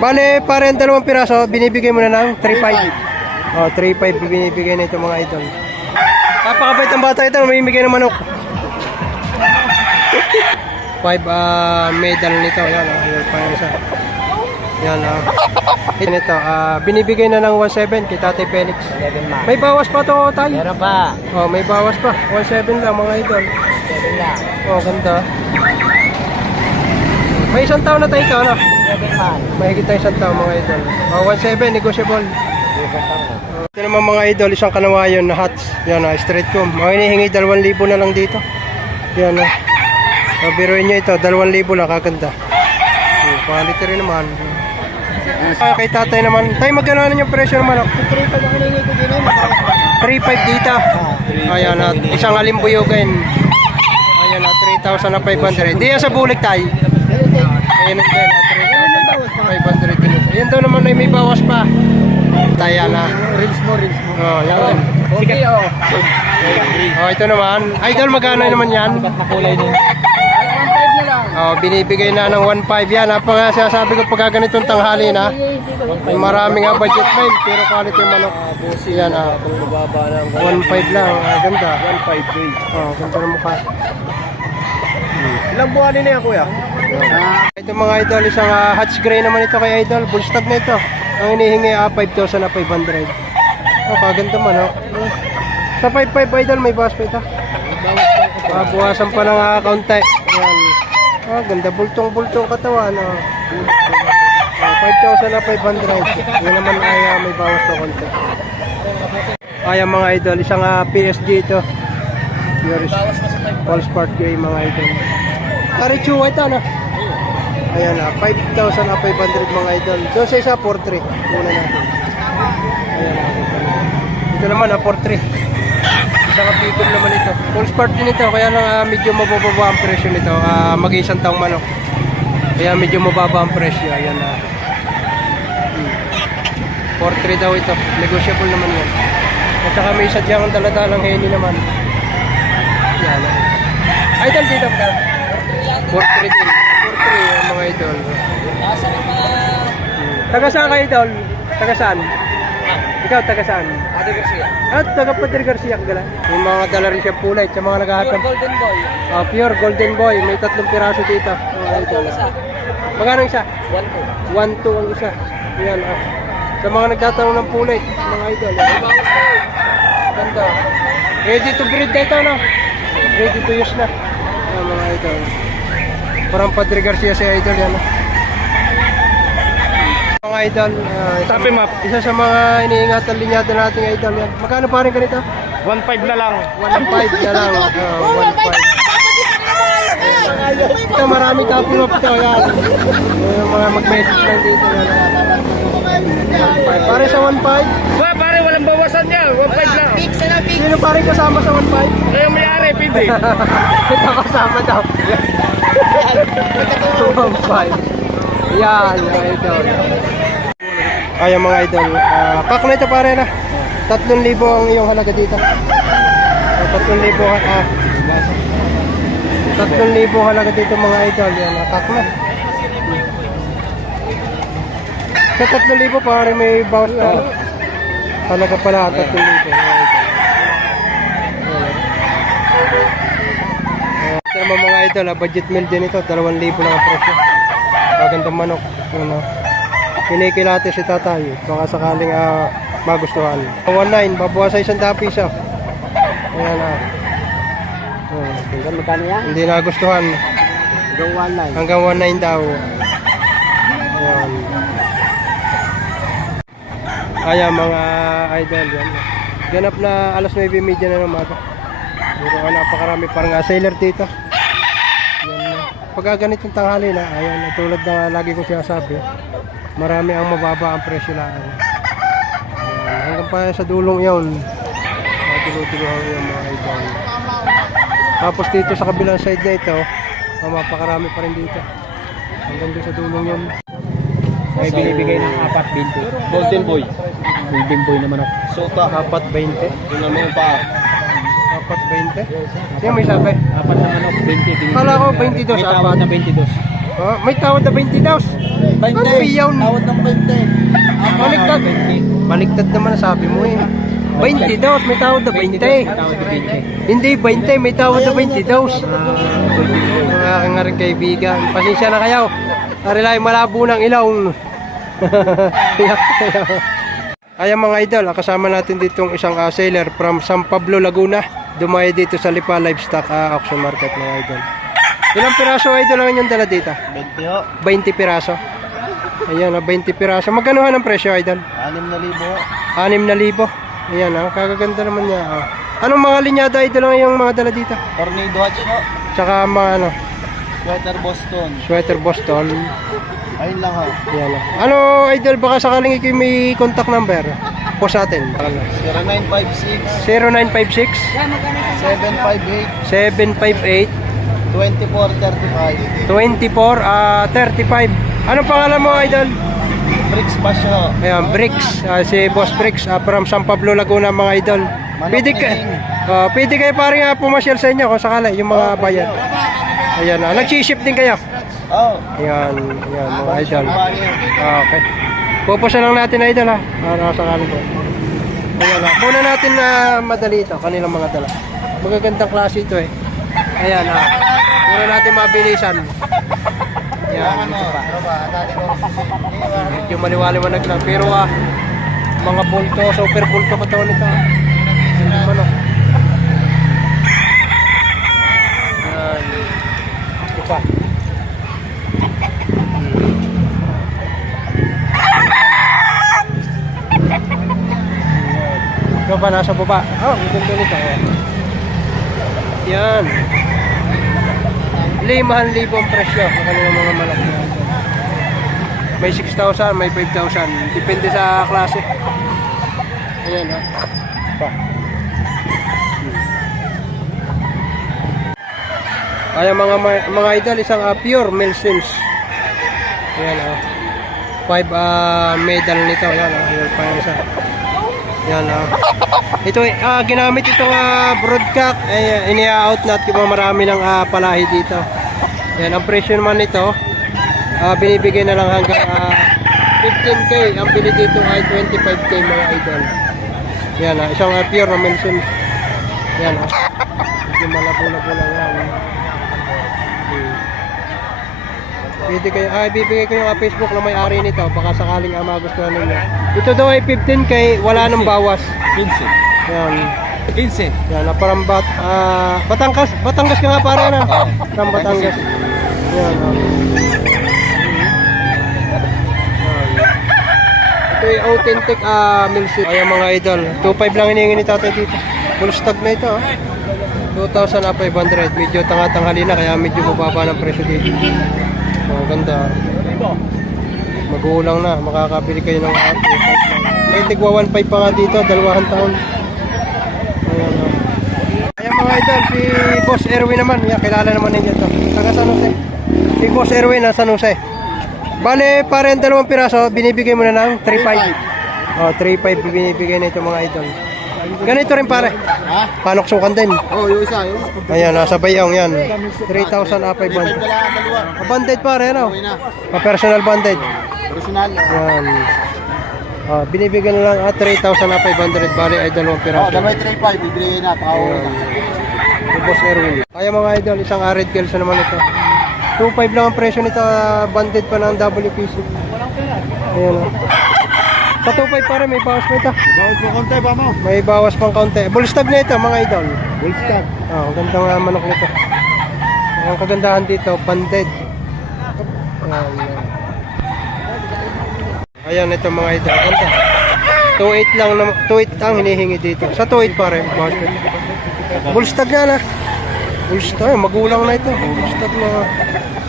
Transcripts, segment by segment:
Bale, parang dalawang piraso, binibigay mo na ng 3.5. Oh, 3.5 binibigay na ito mga idol. Napakabait ang bata ito, mamimigay ng manok. 5 medal nito, yan yun pa isa. Yan ito, binibigay na ng 1.7 kay Tatay Felix. May bawas pa to tayo. Meron pa. Oh, may bawas pa. 1.7 lang mga idol. 7 lang. Oh, ganda. May isang taon na tayo ito, ano? 7 man. Mahigit tayo isang taon mga idol. Oh, 1.7, negotiable. Ito naman mga idol, isang kanawayon na hats. Yan straight comb. Mga hinihingi 2,000 na lang dito. Yan biruin nyo ito, 2,000 lang, kaganda. Quality rin naman. Kay tatay naman. Tayo magkano yung presyo naman? 3.5 dito. Ayan na, isang alimbuyugin. Ayan na, 3,500. Di yan sa bulik tayo. Ayan na, 3,500 din. Ayan daw naman ay may bawas pa. Tayo na. Reels mo. Oh, yan. Okay, Oh, ito naman. Idol, magkano naman yan? Makulay din. 1.5 na lang. Oh, binibigay na ng 1.5 yan. Napaka sinasabi ko pagka ganitong tanghali na. Marami nga budget mind, pero quality manok. Yan 1.5 lang. Ganda. 1.5 days. Oh, ganda ng mukha. Ilang buwan na yan, kuya? Ito mga idol, isang Hatch Gray naman ito kay idol. Full stock na ito. Ang hinihingi 5,500. Oh, kaganda manok. Sa 5.5 idol, may bawas pa ito. Buwasan pa ng kaunti. Yan. Ganda, bultong-bultong katawan. 5,500. Yan naman ay may bawas na konti. Ayan mga idol, isang PSG ito. Yoris All Sport Gray mga idol. Karichu ito na. Ayan 5,500 mga idol. Doon sa isa 4,300. Una natin. Ayan ito naman 4,300. Isang kapigom naman ito. Full sport din ito. Kaya lang medyo mababa ang presyo nito. Mag-isang taong manok. Kaya medyo mababa ang presyo. Ayan 4,300 daw ito. Negotiable naman yan. At saka may isa diyang daladalang heni naman. Yan. Idol dito ka. 4,300 din. 4,300 mga idol. Taga saan ka idol? Taga saan? Ikaw taga saan? Padre Garcia. Taga Padre Garcia ka gala. May mga dala rin siya pulay sa mga naghahatid. Pure Golden Boy. Pure Golden Boy. May 3 piraso dito. Magkano isa? 1.2. 1,200 ang isa. Yan. Sa mga nagtatanong ng pulay, mga idol. Ganda. Ready to breed na ito, no? Ready to use na. Mga idol. Parang Padre Garcia si idol yan. Mga idol, Tapi map. isa sa mga iniingatan linyada nating idol yan. Magkano pa rin ganito? 1.5 na lang. 1.5 na lang. 1.5. Ito maraming copy map ito. Yan. Yung mga mag-message lang dito. Pare sa 1.5. Wah, pare, walang bawasan niya. 1.5 lang. Sino pa rin kasama sa 1.5? Yung may-ari, Pindi. Ito kasama daw. 1.5. Yan, mga idol. Ayan mga idol. Pack na ito pare na. 3,000 ang iyong halaga dito. 3,000 3,000 halaga dito mga idol. Yan, pack na. Sa 3,000 pare may bawas na. Halaga pala 3,000 mga idol. Ito naman mga idol, budget meal din ito. 2,000 lang ang presyo. Magandang manok. Kinikilate si tatay. Baka sakaling magustuhan. 1.9, babawa sa 100 piso. Ayan Hanggang magkano yan? hindi nagustuhan. Hanggang 1.9. Hanggang 1.9 daw. Ayan. Ayan mga idol. Yan. Ganap na alas 9:30 na ng umaga. Pero napakarami parang sailor dito. Pagka ganitong tanghali na, ayan, tulad na lagi kong sinasabi, marami ang mababa ang presyo lang. Hanggang pa sa dulong yun, dulo-dulohan yung mga idol. Tapos dito sa kabilang side na ito, mapakarami pa rin dito. Hanggang doon sa dulong yun. May binibigay ng 4.20. Golden Boy. Golden Boy naman ako. Sota, 4.20. Yun naman pa. 4.20. Yan may sabi. 4 na manok, 20. Kala ko 22. May tawad na 22. May tawad na 22. Ano yun? Tawad ng 20. Baliktad. Baliktad naman sabi mo eh. 20 daw, may tawad na 20. Tawad ng 20. Hindi, 20, may tawad na 20 daw. Mga aking nga rin kaibigan. Pasensya na kayo. Arilay, malabo ng ilaw. Ayan mga idol, kasama natin ditong isang seller from San Pablo, Laguna. Dumaya dito sa Lipa Livestock Auction Market mga idol. Ilang piraso idol lang yung dala dito? 20 ho. 20 piraso. Ayan, 20 piraso. Magkano ang presyo idol? 6,000. 6,000. Ayan, kagaganda naman niya. Anong mga linyada idol lang yung mga dala dito? Tornado hatch ho. Tsaka mga Sweater Boston. sweater Boston. Ayun lang ho. Ayan. Ano idol, baka sakaling ikaw may contact number po sa atin. 0956 0956 758 758 2435. 2435. Anong pangalan mo idol? Bricks Bash ho. Ayan, Bricks. Si Boss Bricks from San Pablo, Laguna mga idol. Pwede kayo parang pumasyal sa inyo kung sakali yung mga bayan. Ayan, nag-ship din kayo. Oh. Ayan, mga idol. Okay. Pupusan lang natin idol ha. Para sakali ko. Ayan, muna natin na madali ito, kanilang mga dala. Magagandang klase ito eh. Ayan ha. Muna natin mabilisan. Ayan, ito pa. Medyo maliwaliwanag lang. Pero mga bulto, super bulto katawan nito. Ano? Ayan. Ito pa. Ito pa, nasa baba. Oh, ang ganda nito. Yan. 5,000 ang presyo ang kanilang mga malaki. May 6,000, may 5,000. Depende sa klase. Ayan ha. Pa. Ayan mga idol, isang pure Milsons. Ayan ha. 5 medal nito. Ayan ha. Ayan pa yung isa. Yan ito ginamit itong broadcock ini-out natin kung marami ng palahi dito. Yan ang presyo naman nito binibigay na lang hanggang 15k. Ang bili dito ay 25k mga idol. Yan isang pure na Milson. Yan medyo malabo-labo lang yan. Pwede kayo, bibigay ko yung Facebook na may-ari nito, baka sakaling magustuhan ninyo. Ito daw ay 15k, wala nang bawas. 15. Yan. 15. Yan, parang Batangas ka nga pare na. From Batangas. Yan. Ito ay authentic Milsons. Ayan mga idol, 2.5 lang hinihingi ni tatay dito. Full stock na ito. 2,500. Medyo tanga-tanghali na kaya medyo mababa ng presyo dito. Ang ganda. Magulang na, makakabili kayo ng may tigwa 1.5 pa nga dito, 2 taon. Ayan mga idol, si Boss Erwin naman, kilala naman ninyo ito. Taga San Jose. Si Boss Erwin na San Jose. Bale, pare ang 2 piraso, binibigay mo na ng 3.5. 3.5 binibigay na ito mga idol. Ganito rin pare. Panok sukan din. Yung isa yun. Ayan, nasa bayong yan. 3,500. Banded pare, ano? Personal banded. Personal. Yan. Binibigyan na lang 3,500. Bali ay 2 piraso. Damay 3.5. Bibigay na. Boss Erwin. Ayan mga idol, isang red girls na naman ito. 2.5 lang ang presyo nito. Banded pa ng WPC. Ayan o. Sa 2.5 pare, may bawas pa ito. Bawas mo konti ba mo? May bawas pang kaunti. Bullstag na ito mga idol. Bullstag. Ang gandang manok nito. Ang kagandahan dito, banded. Ayan ito mga idol. Ganda. 2.8 lang, 2.8 ang hinihingi dito. Sa 2.8 pare, bawas pa ito. Bullstag na na. Bullstag, magulang na ito. Bullstag na.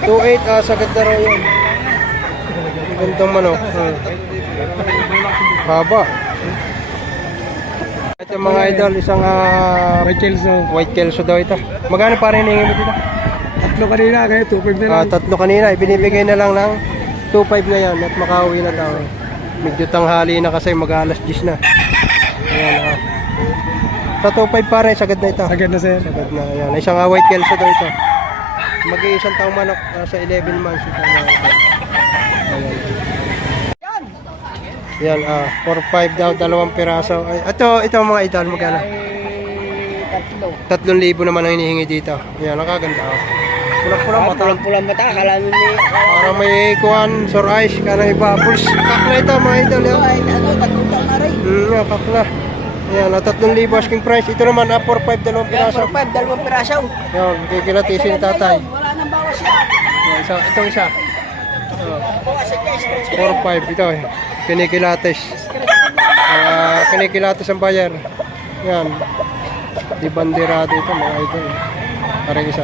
2.8, sa ganda raw yan. Ang gandang manok. Haba. Ito mga idol, isang white kelso daw ito. Magkano pa rin hingin mo dito? 3 kanina, kaya 2.5 na lang. 3 kanina, ibinibigay na lang ng 2.5 na yan at makauwi na daw. Medyo tanghali na kasi mag-alas 10 na. Ayan, sa 2.5 pa rin, sagad na ito. Agad na sir. Sagad na, ayan. Isang white kelso daw ito. Mag-iisang taong manok sa 11 months ito. Ayan. Yan, 4-5 daw, dalawang piraso. Ay, ito mga idol, magkano? Tatlo. 3,000 naman ang hinihingi dito. Yan, nakaganda. Pulang-pulang mata. Pulang mata, akala mo may... Parang may kuhan, sore eyes, kanang iba. Pulse, kakla ito mga idol. Yan. Ay, tatlong taon na rin. Yan, kakla. Yan, 3,000 asking price. Ito naman, 4-5, dalawang piraso. 4-5, dalawang piraso. Yan, kikilatisin ni tatay. Wala nang bawas yan. Yan, itong isa. Bawas yan guys. 4-5, ito eh. Kinikilates. Kinikilates ang bayar. Yan. Di bandirado ito mga idol. Parang isa.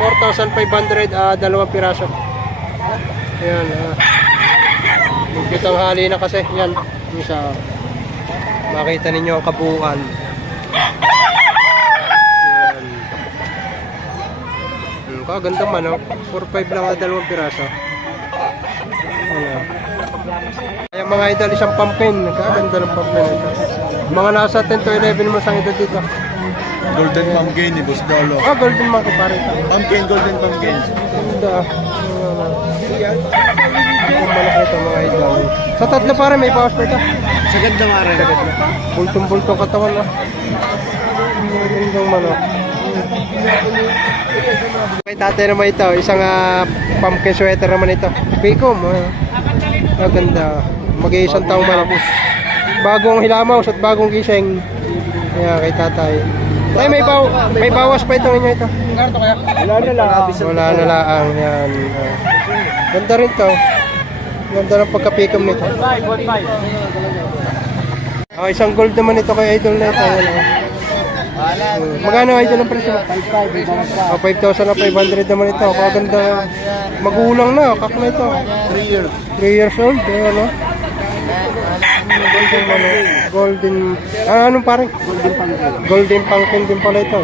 4,500, dalawang piraso. Yan. Kitang hali na kasi. Yan. Isa. Makita ninyo ang kabuuan. Yan. Kaganda man, oh. 4-5 lang, dalawang piraso. Ayan. Ayan mga idol, isang pumpkin. Kaganda ng pumpkin ito. Mga nasa 10 to 11 mo sang ito dito. Golden pumpkin ni Boss Dolo. Golden monkey pare ito. Pumpkin, golden pumpkin. Ganda. Ang malaki ito mga idol. Sa tatlo pare, may bawas pa ito. Sa ganda nga rin. Bultong-bultong katawan na. Gandang manok. May tatay naman ito. Isang pumpkin sweater naman ito. Pikom. Ganda. Mag-iisang taong malapos. Bagong hilamaw at bagong gising. Kaya kay tatay. Tay, may bawas pa itong inyo ito. Wala na lang. Wala na laang. Yan. Ganda rin to. Ganda ng pagkapikom nito. Isang gold naman ito kay idol na ito. Magkano idol ang presyo? 5,500 naman ito. Kaganda. Magulang na. Kak na ito. 3 years. 3 years old. Ayan o. Golden, anong parang? Golden pumpkin din pala ito.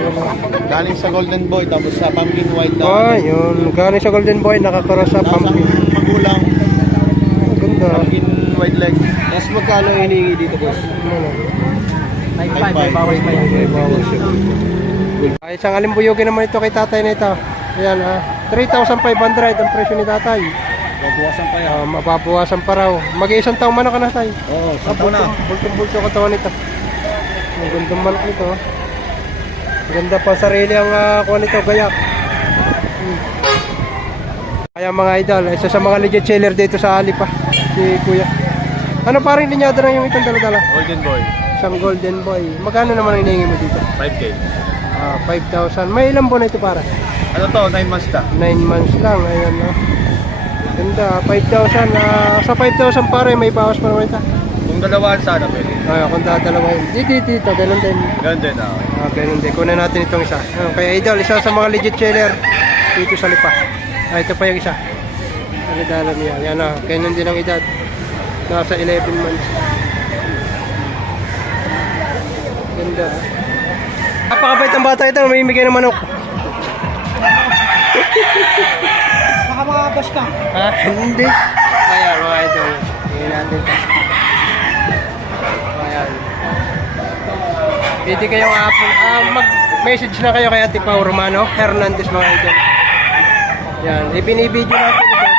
Galing sa Golden Boy, tapos sa Pumpkin White daw. Yun. Galing sa Golden Boy, nakakaroon sa pumpkin. Magulang, Ganda. Pumpkin White leg. Tapos magkano hinihingi dito, boss? May bawas pa yan. Isang alimbuyogin naman ito kay tatay na ito. Ayan, 3,500 ang presyo ni tatay. Babawasan pa yan. Mapapawasan pa raw. Mag-iisang taong manok ka na tayo. Oo, santo na. Bultong-bultong katawan nito. Ang gandang manok nito. Ganda pa sarili ang kuha nito, gayak. Kaya mga idol, isa sa mga legit seller dito sa Ali pa, si Kuya. Ano parang linyado na yung itong dala-dala? Golden Boy, Isang Golden Boy. Magkano naman ang hinihingi mo dito? 5K. 5,000. May ilang buwan na ito para? Ano to, 9 months na. 9 months lang. Ayan na. Ganda. 5,000. Sa 5,000 pare, may bawas pa naman ito. Kung dalawaan sana, pwede. Kung dadalawahin. Dito. Ganun din. Ganun din, Ganun din. Kunan natin itong isa. Kaya idol, isa sa mga legit seller dito sa Lipa. Ito pa yung isa. Dala niya. Yan na. Ganun din ang edad. Nasa 11 months. Ganda. Napakabait ang bata ito. May imigay ng manok. Baka makabas ka. Hindi. Ayan, mga idol. Hingin natin. Ayan. Pwede kayong mag-message na kayo kay Ate Pao Romano Hernandez, mga idol. Yan. Ibinibideo natin ito para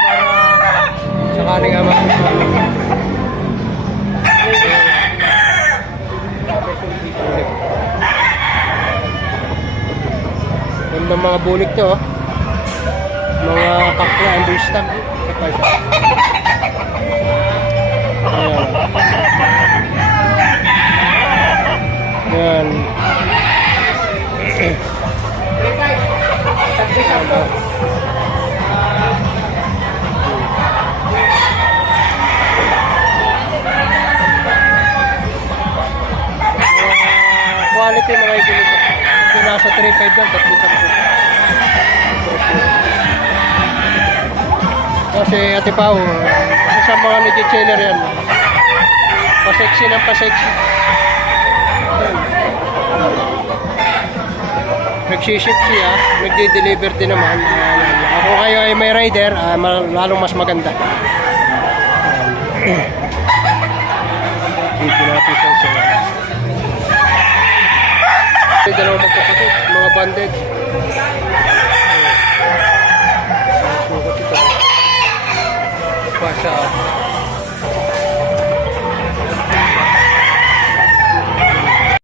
sakaling ganda mga bulik to, oh. Mga kakla and stag. Ayan. Quality mga idol ito. Ito nasa 3.5 lang, 3.5. Kasi Ate Pao, kasi sa mga legit seller yan. Pa-sexy ng pa-sexy. Nagsiship siya, nagdi-deliver din naman. Ako kayo ay may rider, lalong mas maganda. Dito natin siya. Dalawang magkapatid, mga banded. pa siya.